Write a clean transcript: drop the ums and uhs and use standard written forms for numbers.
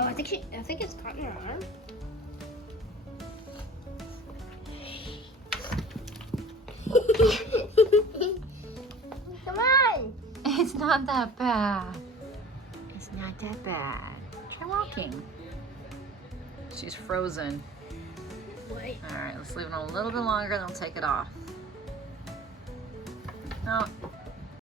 Oh, I think it's caught in her arm. Come on. It's not that bad. It's not that bad. Try walking. She's frozen. Wait. All right, let's leave it a little bit longer, then we'll take it off. No,